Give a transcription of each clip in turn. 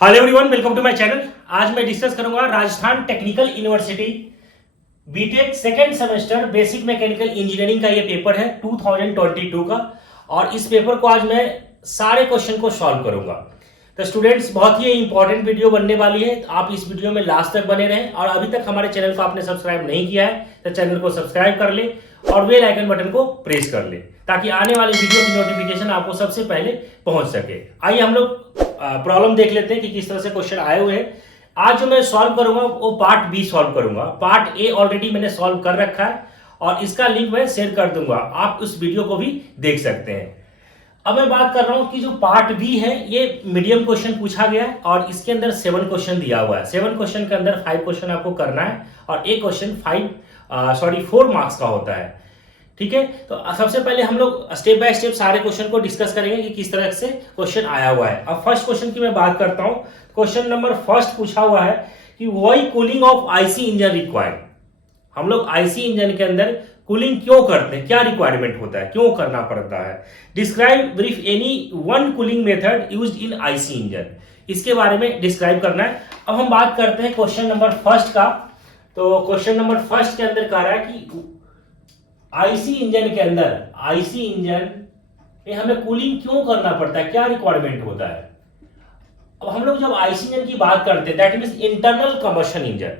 Hello everyone, welcome to my channel. आज मैं discuss करूंगा Rajasthan technical university BTech second semester basic mechanical engineering का ये पेपर है 2022 का। और इस पेपर को आज मैं सारे क्वेश्चन को सॉल्व करूंगा। तो स्टूडेंट्स, बहुत ही इंपॉर्टेंट वीडियो बनने वाली है। आप इस वीडियो में लास्ट तक बने रहें और अभी तक हमारे चैनल को आपने सब्सक्राइब नहीं किया है तो चैनल को सब्सक्राइब कर ले और बेल आइकन बटन को प्रेस कर ले ताकि आने वाले वीडियो की नोटिफिकेशन आपको सबसे पहले पहुंच सके। आइए हम लोग प्रॉब्लम देख लेते हैं कि किस तरह से क्वेश्चन आए हुए हैं। आज जो मैं सॉल्व करूंगा वो पार्ट बी सॉल्व करूंगा। पार्ट ए ऑलरेडी मैंने सॉल्व कर रखा है और इसका लिंक मैं शेयर कर दूंगा, आप उस वीडियो को भी देख सकते हैं। अब मैं बात कर रहा हूं कि जो पार्ट बी है ये मीडियम क्वेश्चन पूछा गया है और इसके अंदर 7 क्वेश्चन दिया हुआ है। 7 क्वेश्चन के अंदर 5 क्वेश्चन आपको करना है और एक क्वेश्चन 4 मार्क्स का होता है। ठीक है, तो सबसे पहले हम लोग स्टेप बाय स्टेप सारे क्वेश्चन को डिस्कस करेंगे कि किस तरह से क्वेश्चन आया हुआ है। अब फर्स्ट क्वेश्चन की मैं बात करता हूं। क्वेश्चन नंबर फर्स्ट पूछा हुआ है कि why cooling of IC engine required. हम लोग आईसी इंजन के अंदर कूलिंग क्यों करते हैं, क्या रिक्वायरमेंट होता है, क्यों करना पड़ता है। Describe brief any one cooling method used in IC engine, इसके बारे में डिस्क्राइब करना है। अब हम बात करते हैं क्वेश्चन नंबर फर्स्ट का। तो क्वेश्चन नंबर फर्स्ट के अंदर कह रहा है कि आईसी इंजन के अंदर, आईसी इंजन में हमें कूलिंग क्यों करना पड़ता है, क्या रिक्वायरमेंट होता है। अब हम लोग जब आईसी इंजन की बात करते हैं that means internal combustion engine.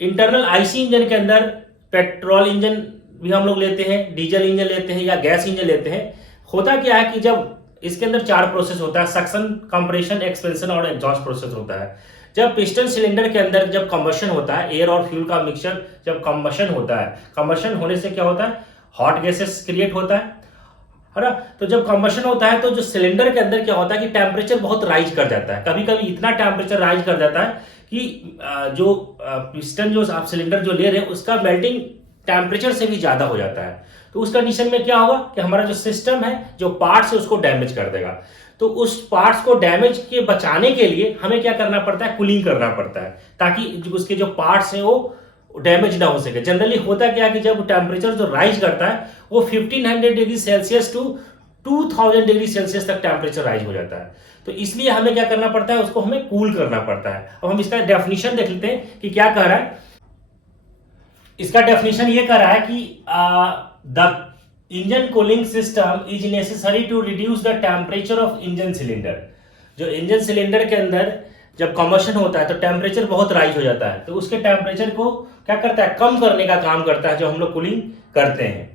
Internal IC engine के अंदर पेट्रोल इंजन भी हम लोग लेते हैं, डीजल इंजन लेते हैं या गैस इंजन लेते हैं। होता क्या है कि जब इसके अंदर 4 प्रोसेस होता है, सक्शन, कंप्रेशन, एक्सपेंशन और एग्जॉस्ट प्रोसेस होता है। जब पिस्टन सिलेंडर के अंदर जब कंबशन होता है, एयर और फ्यूल का मिक्सचर जब कंबशन होता है, कंबशन होने से क्या होता है, हॉट गैसेस क्रिएट होता है ना। तो जब कंबशन होता है तो जो सिलेंडर के अंदर क्या होता है कि टेम्परेचर बहुत राइज कर जाता है। कभी कभी इतना टेम्परेचर राइज कर जाता है कि जो पिस्टन जो आप सिलेंडर जो ले रहे हैं उसका मेल्टिंग टेम्परेचर से भी ज्यादा हो जाता है। तो उस कंडीशन में क्या होगा कि हमारा जो सिस्टम है, जो पार्ट्स है, उसको डैमेज कर देगा। तो उस पार्ट्स को डैमेज के बचाने के लिए हमें क्या करना पड़ता है, कूलिंग करना पड़ता है ताकि उसके जो पार्ट्स हैं वो डैमेज ना हो सके। जनरली होता क्या है कि जब टेम्परेचर जो राइज करता है वो 1500 degree celsius to 2000 degree celsius तक टेम्परेचर राइज हो जाता है। तो इसलिए हमें क्या करना पड़ता है, उसको हमें कूल करना पड़ता है। अब हम इसका डेफिनेशन देख लेते हैं कि क्या कह रहा है। इसका डेफिनेशन ये कह रहा है कि the engine cooling system is necessary to reduce the temperature of engine cylinder. जो इंजन सिलेंडर के अंदर जब कंबशन होता है तो टेम्परेचर बहुत राइज हो जाता है, तो उसके टेम्परेचर को क्या करता है, कम करने का काम करता है जो हम लोग कूलिंग करते हैं।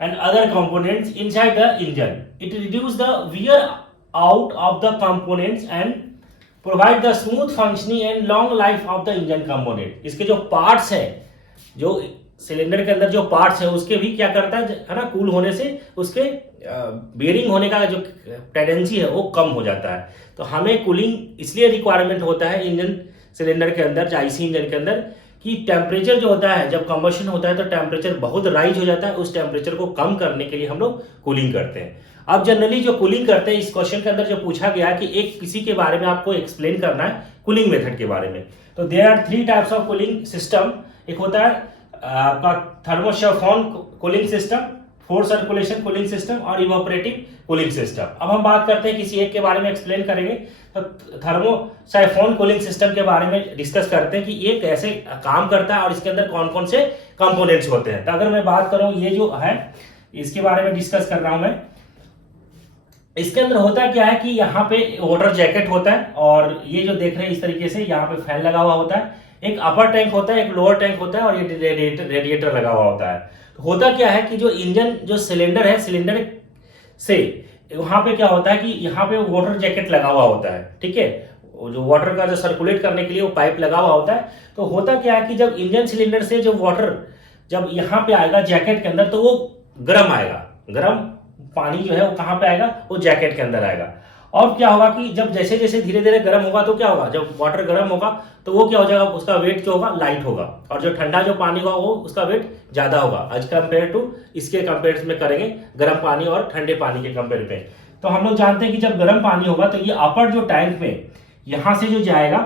And other components inside the engine, it reduce the wear out of the components and provide the smooth functioning and long life of the engine component. इसके जो पार्ट्स हैं, जो सिलेंडर के अंदर जो पार्ट्स है उसके भी क्या करता है ना, कूल होने से उसके बेयरिंग होने का जो टेंडेंसी है वो कम हो जाता है। तो हमें कूलिंग इसलिए रिक्वायरमेंट होता है इंजन सिलेंडर के अंदर, आईसी इंजन के अंदर, कि टेम्परेचर जो होता है जब कंबशन होता है तो टेम्परेचर बहुत राइज हो जाता है। उस टेम्परेचर को कम करने के लिए हम लोग कूलिंग करते हैं। अब जनरली जो कूलिंग करते हैं, इस क्वेश्चन के अंदर जो पूछा गया है कि एक किसी के बारे में आपको एक्सप्लेन करना है कूलिंग मेथड के बारे में। तो there are 3 types of cooling system. एक होता है आपका thermosiphon cooling system, force circulation cooling system और इवापोरेटिव कूलिंग सिस्टम। अब हम बात करते हैं किसी एक के बारे में एक्सप्लेन करेंगे। तो थर्मोसाइफोन कूलिंग सिस्टम के बारे में डिस्कस करते हैं कि ये कैसे काम करता है और इसके अंदर कौन कौन से कंपोनेंट्स होते हैं। तो अगर मैं बात करूं ये जो है इसके बारे में डिस्कस कर रहा हूं मैं। इसके अंदर होता क्या है कि यहाँ पे वाटर जैकेट होता है और ये जो देख रहे हैं इस तरीके से यहाँ पे फैन लगा हुआ होता है। एक अपर टैंक होता है, एक लोअर टैंक होता है और ये रेडिएटर लगा हुआ होता है। तो होता क्या है कि जो इंजन जो सिलेंडर है, सिलेंडर से वहां पे क्या होता है कि यहाँ पे वाटर जैकेट लगा हुआ होता है। ठीक है, जो वाटर का जो सर्कुलेट करने के लिए वो पाइप लगा हुआ होता है। तो होता क्या है कि जब इंजन सिलेंडर से जो वाटर जब यहाँ पे आएगा जैकेट के अंदर तो वो गर्म आएगा। गर्म पानी जो है वो कहाँ पे आएगा, वो जैकेट के अंदर आएगा। और क्या होगा कि जब जैसे जैसे धीरे धीरे गर्म होगा तो क्या होगा, जब वाटर गर्म होगा तो वो क्या हो जाएगा, उसका वेट जो होगा लाइट होगा और जो ठंडा जो पानी होगा वो उसका वेट ज्यादा होगा एज कंपेयर टू इसके कंपेयर में करेंगे गर्म पानी और ठंडे पानी के कंपेयर पे। तो हम लोग जानते हैं कि जब गर्म पानी होगा तो ये अपर जो टैंक में यहां से जो जाएगा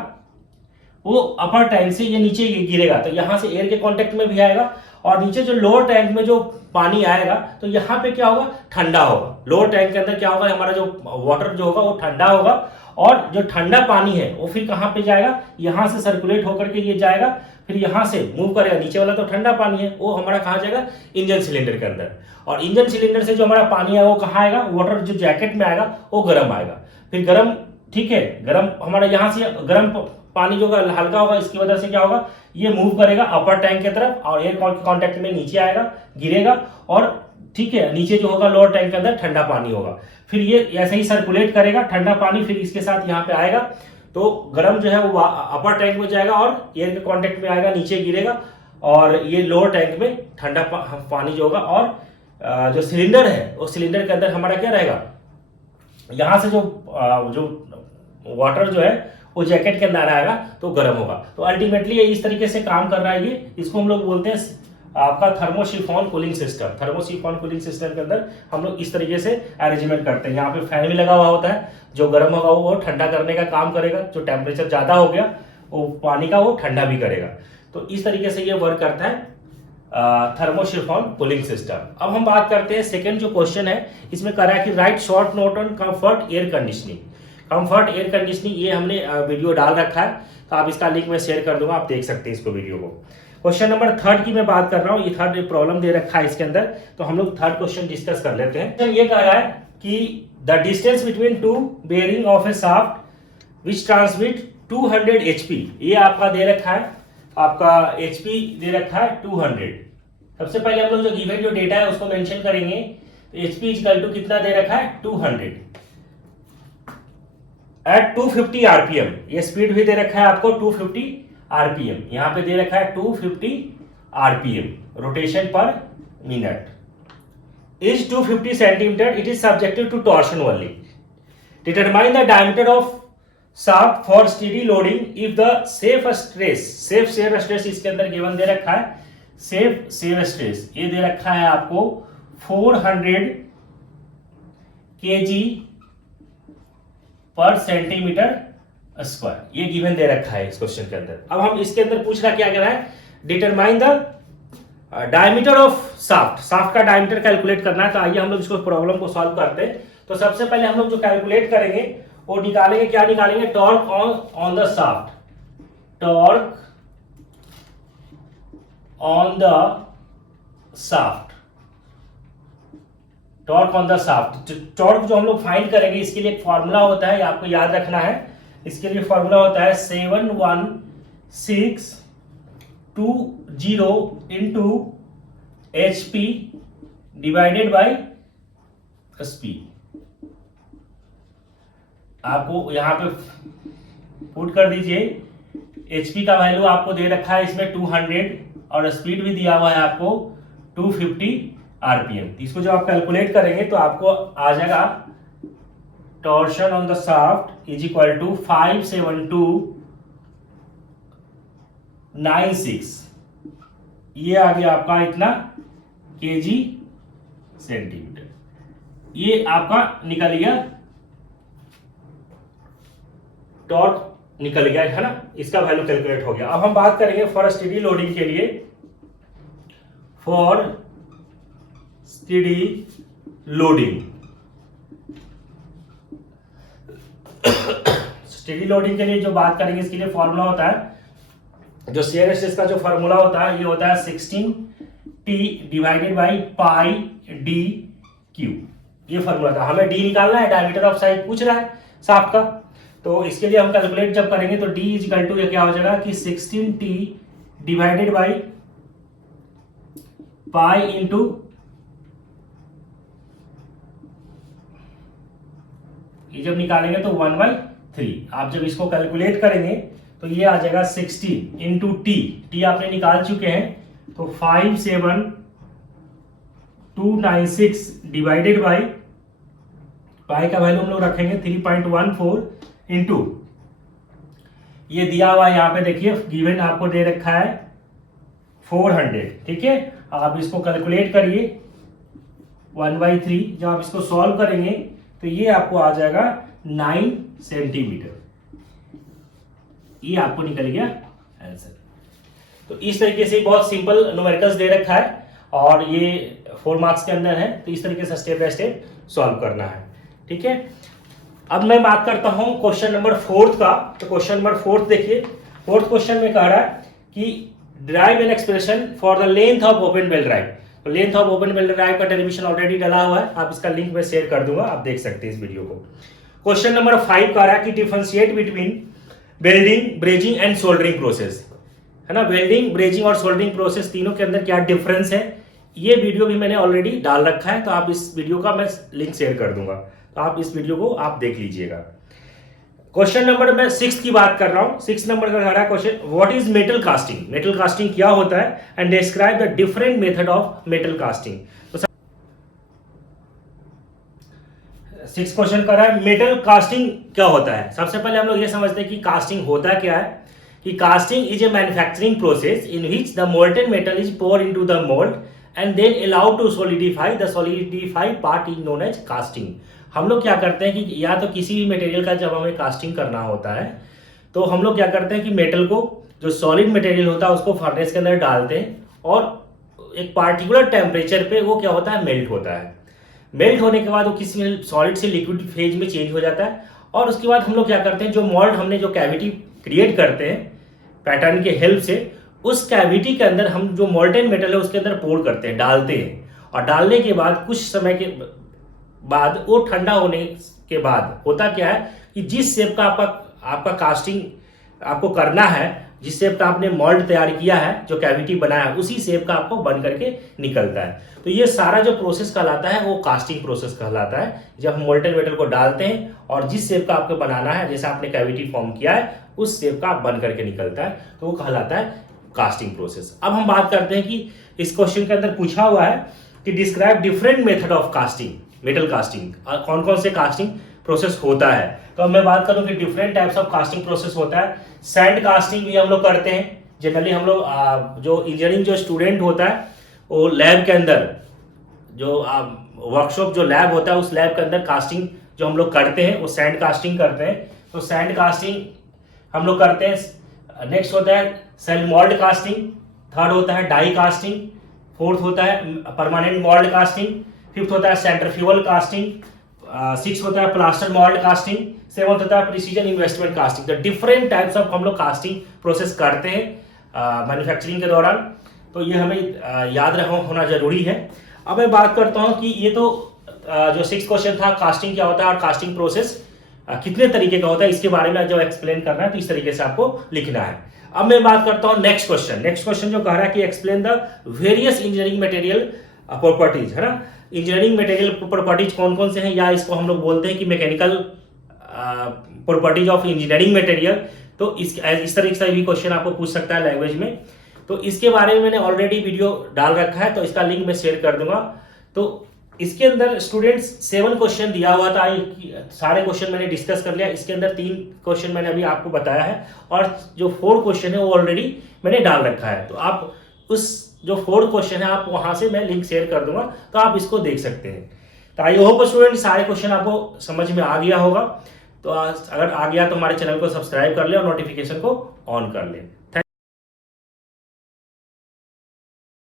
वो अपर टैंक से ये नीचे गिरेगा तो यहां से एयर के कांटेक्ट में भी आएगा और नीचे जो लोअर टैंक में जो पानी आएगा तो यहाँ पे क्या होगा, ठंडा होगा। लोअर टैंक के अंदर क्या होगा, हमारा जो वाटर जो होगा वो ठंडा होगा और जो ठंडा पानी है वो फिर कहाँ पे जाएगा, यहाँ से सर्कुलेट होकर के ये जाएगा, फिर यहाँ से मूव करेगा, नीचे वाला तो ठंडा पानी है वो हमारा कहाँ जाएगा, इंजन सिलेंडर के अंदर। और इंजन सिलेंडर से जो हमारा पानी है वो कहाँ आएगा, वाटर जो जैकेट में आएगा वो गर्म आएगा, फिर गर्म, ठीक है, गर्म हमारा यहाँ से गर्म पानी जो हल्का होगा, इसकी वजह से क्या होगा, ये मूव करेगा अपर टैंक की तरफ और एयर कांटेक्ट में नीचे आएगा, गिरेगा, और ठीक है नीचे जो होगा लोअर टैंक के अंदर ठंडा पानी होगा, फिर ये ऐसे ही सर्कुलेट करेगा ठंडा पानी, फिर इसके साथ यहाँ पे आएगा, तो गर्म जो है वो अपर टैंक में जाएगा और एयर के कांटेक्ट में आएगा, नीचे गिरेगा, और ये लोअर टैंक में ठंडा पानी जो होगा, और जो सिलेंडर है वो सिलेंडर के अंदर हमारा क्या रहेगा, यहाँ से जो वाटर जो है वो जैकेट के अंदर आएगा तो गर्म होगा। तो अल्टीमेटली ये इस तरीके से काम कर रहा है, ये इसको हम लोग बोलते हैं आपका थर्मोशिफॉन कूलिंग सिस्टम। थर्मोशिफॉन कूलिंग सिस्टम के अंदर हम लोग इस तरीके से अरेंजमेंट करते हैं। यहाँ पे फैन भी लगा हुआ होता है, जो गर्म होगा वो ठंडा करने का काम करेगा, जो टेम्परेचर ज्यादा हो गया वो पानी का वो ठंडा भी करेगा। तो इस तरीके से ये वर्क करता है थर्मोशिफॉन कूलिंग सिस्टम। अब हम बात करते हैं सेकेंड जो क्वेश्चन है, इसमें कह रहा है कि right short note on comfort air conditioning. Comfort air conditioning ये हमने वीडियो डाल रखा है, तो आप इसका लिंक मैं शेयर कर दूंगा, आप देख सकते हैं इसको वीडियो को। क्वेश्चन नंबर 3 की मैं बात कर रहा हूँ, ये थर्ड प्रॉब्लम दे रखा है इसके अंदर, तो हम लोग थर्ड क्वेश्चन डिस्कस कर लेते हैं। ये कह रहा है कि the distance between two bearing of A shaft which transmit 200 HP, ये आपका दे रखा है, आपका HP दे रखा है 200। सबसे पहले हम लोग जो गिवन जो डेटा है उसको मेंशन करेंगे। HP इक्वल टू कितना दे रखा है, 200 एट 250 RPM। ये स्पीड भी दे रखा है आपको 250 RPM, यहाँ पे दे रखा है 250 RPM rotation per minute. Is 250 centimetre, it is subjected to torsion only. Determine the diameter of shaft for steady loading if the safe stress इसके अंदर गिवन दे रखा है। सेफ स्ट्रेस ये दे रखा है आपको 400 kg पर सेंटीमीटर स्क्वायर, ये गिवन दे रखा है इस क्वेश्चन के अंदर। अब हम इसके अंदर पूछ रहा क्या कर रहा है, determine the diameter of shaft का डायमीटर कैलकुलेट करना है। तो आइए हम लोग इसको प्रॉब्लम को सॉल्व करते हैं। तो सबसे पहले हम लोग जो कैलकुलेट करेंगे वो निकालेंगे, क्या निकालेंगे, torque on the shaft, torque on the shaft, torque on the shaft. Torque जो हम लोग फाइंड करेंगे इसके लिए एक फॉर्मूला होता है, आपको याद रखना है। इसके लिए फॉर्मूला होता है 71620 into HP divided by speed. आपको यहां पे पुट कर दीजिए, HP का वैल्यू आपको दे रखा है इसमें 200 और स्पीड भी दिया हुआ है आपको 250 RPM। इसको जब आप कैलकुलेट करेंगे तो आपको आ जाएगा torsion on the shaft is equal to 57296, ये आ गया आपका इतना kg सेंटीमीटर। ये आपका निकल गया, टॉर्क निकल गया है ना, इसका वैल्यू कैलकुलेट हो गया। अब हम बात करेंगे फॉर स्टेडी लोडिंग के लिए, for steady loading. Steady loading के लिए जो बात करेंगे इसके लिए फॉर्मूला होता है, जो शेयर स्ट्रेस का जो फॉर्मूला होता है ये होता है 16T divided by pi D Q. ये फॉर्मूला था, हमें डी निकालना है, डायमीटर ऑफ साइड पूछ रहा है शाफ्ट का। तो इसके लिए हम कैलकुलेट जब करेंगे तो D इज इक्वल टू ये क्या हो जाएगा कि 16T divided by pi into ये जब निकालेंगे तो 1/3। आप जब इसको कैलकुलेट करेंगे तो ये आ जाएगा 16 इंटू टी आपने निकाल चुके हैं, तो 57296 डिवाइडेड बाई पाई का वैल्यू हम लोग रखेंगे 3.14 इंटू ये दिया हुआ है यहाँ पे देखिए गिवन आपको दे रखा है 400, ठीक है। आप इसको कैलकुलेट करिए 1/3, जब आप इसको सॉल्व करेंगे तो ये आपको आ जाएगा 9 सेंटीमीटर, ये आपको निकल गया आंसर। तो इस तरीके से बहुत सिंपल न्यूमेरिकल्स दे रखा है और ये 4 मार्क्स के अंदर है, तो इस तरीके से स्टेप बाय स्टेप सॉल्व करना है, ठीक है। अब मैं बात करता हूं क्वेश्चन नंबर 4 का। तो क्वेश्चन नंबर 4 देखिए, 4th क्वेश्चन में कह रहा है कि drive an expression for the length of open belt drive. तो length of open belt drive का डेरिवेशन ऑलरेडी डाला हुआ है, आप इसका लिंक मैं शेयर कर दूंगा, आप देख सकते हैं इस वीडियो को। क्वेश्चन नंबर 5 कह रहा है कि differentiate between welding, brazing and soldering process, है ना। वेल्डिंग, ब्रेजिंग और सोल्डरिंग प्रोसेस तीनों के अंदर क्या डिफरेंस है, ये वीडियो भी मैंने ऑलरेडी डाल रखा है, तो आप इस वीडियो का मैं लिंक शेयर कर दूंगा, तो आप इस वीडियो को आप देख लीजिएगा। क्वेश्चन नंबर मैं 6 की बात कर रहा हूं। 6 नंबर का रहा question, what is metal casting. Metal casting क्या होता है and describe the different method of metal casting. तो 6 क्वेश्चन कर रहा है मेटल कास्टिंग क्या होता है। सबसे पहले हम लोग ये समझते हैं कि कास्टिंग होता क्या है, कि casting is a manufacturing process in which the molten metal is pour into the mould and then allowed to solidify, the solidified part is known as casting. हम लोग क्या करते हैं कि या तो किसी भी मटेरियल का जब हमें कास्टिंग करना होता है तो हम लोग क्या करते हैं कि मेटल को, जो सॉलिड मटेरियल होता है उसको फर्नेस के अंदर डालते हैं और एक पार्टिकुलर टेम्परेचर पे वो क्या होता है, मेल्ट होता है। मेल्ट होने के बाद वो किसी सॉलिड से लिक्विड फेज में चेंज हो जाता है और उसके बाद हम लोग क्या करते हैं, जो मोल्ड हमने जो कैविटी क्रिएट करते हैं पैटर्न के हेल्प से, उस कैविटी के अंदर हम जो मोल्टेन मेटल है उसके अंदर पोर करते हैं, डालते हैं। और डालने के बाद कुछ समय के बाद वो ठंडा होने के बाद होता क्या है कि जिस शेप का आपका कास्टिंग आपको करना है, जिस शेप का आपने मोल्ड तैयार किया है, जो कैविटी बनाया है, उसी शेप का आपको बन करके निकलता है। तो ये सारा जो प्रोसेस कहलाता है वो कास्टिंग प्रोसेस कहलाता है। जब हम मोल्टेन मेटल को डालते हैं और जिस शेप का आपको बनाना है, जैसे आपने कैविटी फॉर्म किया है, उस शेप का बन करके निकलता है, तो वो कहलाता है कास्टिंग प्रोसेस। अब हम बात करते हैं कि इस क्वेश्चन के अंदर पूछा हुआ है कि describe different method of casting, metal casting, कौन कौन से कास्टिंग प्रोसेस होता है। तो अब मैं बात करूं कि different types of casting process होता है। सैंड कास्टिंग भी हम लोग करते हैं जनरली। हम लोग जो इंजीनियरिंग जो स्टूडेंट होता है वो लैब के अंदर, जो वर्कशॉप जो लैब होता है उस लैब के अंदर कास्टिंग जो हम लोग करते हैं वो सैंड कास्टिंग करते हैं। तो सैंड कास्टिंग हम लोग करते हैं। नेक्स्ट होता है सेल मोल्ड कास्टिंग, थर्ड होता है डाई कास्टिंग, फोर्थ होता है परमानेंट मोल्ड कास्टिंग, फिफ्थ होता है सेंट्रीफ्यूगल कास्टिंग, सिक्स होता है प्लास्टर मोल्ड कास्टिंग, सेवंथ होता है प्रिसीजन इन्वेस्टमेंट कास्टिंग। तो डिफरेंट टाइप्स ऑफ हम लोग कास्टिंग प्रोसेस करते हैं मैन्युफैक्चरिंग के दौरान, तो ये हमें याद होना जरूरी है। अब मैं बात करता हूं कि ये तो जो 6 क्वेश्चन था कास्टिंग क्या होता है और कास्टिंग प्रोसेस कितने तरीके का होता है, इसके बारे में जब एक्सप्लेन करना है तो इस तरीके से आपको लिखना है। अब मैं बात करता हूं नेक्स्ट क्वेश्चन। नेक्स्ट क्वेश्चन जो कह रहा है कि explain the various engineering material properties, है ना। इंजीनियरिंग मटेरियल प्रॉपर्टीज कौन कौन से हैं, या इसको हम लोग बोलते हैं कि mechanical properties of engineering material. तो इस तरीके से भी क्वेश्चन आपको पूछ सकता है लैंग्वेज में। तो इसके बारे में मैंने ऑलरेडी वीडियो डाल रखा है, तो इसका लिंक मैं शेयर कर दूंगा। तो इसके अंदर स्टूडेंट्स 7 क्वेश्चन दिया हुआ था, सारे क्वेश्चन मैंने डिस्कस कर लिया। इसके अंदर 3 क्वेश्चन मैंने अभी आपको बताया है और जो 4 क्वेश्चन है वो ऑलरेडी मैंने डाल रखा है। तो आप उस जो 4 क्वेश्चन है आप वहां से मैं लिंक शेयर कर दूंगा, तो आप इसको देख सकते हैं। तो आई होप स्टूडेंट सारे क्वेश्चन आपको समझ में आ गया होगा। तो अगर आ गया तो हमारे चैनल को सब्सक्राइब कर ले और नोटिफिकेशन को ऑन कर ले।